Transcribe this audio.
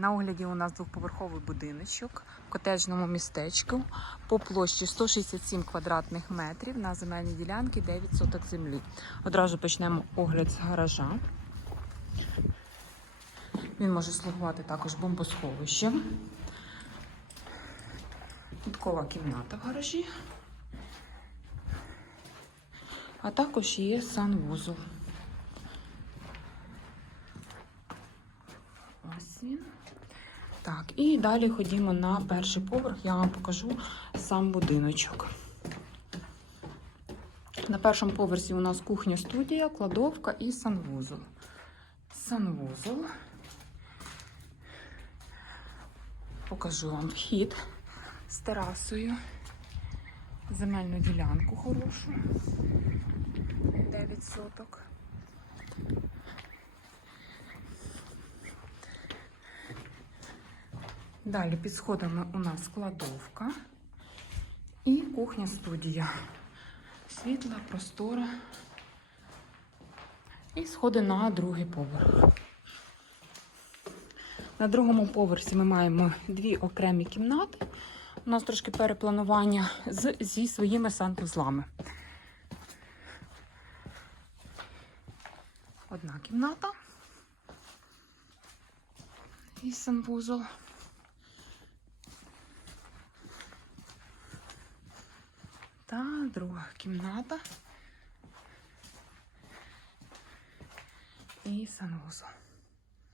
На огляді у нас двохповерховий будиночок в котеджному містечку по площі 167 квадратних метрів на земельній ділянці 9 соток землі. Одразу почнемо огляд з гаража. Він може слугувати також бомбосховищем. Куткова кімната в гаражі. А також є санвузол. Ось. Так, і далі ходімо на перший поверх, я вам покажу сам будиночок. На першому поверсі у нас кухня-студія, кладовка і санвузол. Санвузол. Покажу вам вхід з терасою. Земельну ділянку хорошу. 9 соток. Далі під сходами у нас кладовка і кухня-студія. Світла, простора. І сходи на другий поверх. На другому поверсі ми маємо дві окремі кімнати. У нас трошки перепланування з, зі своїми санвузлами. Одна кімната і санвузол. Та друга кімната і санвузол.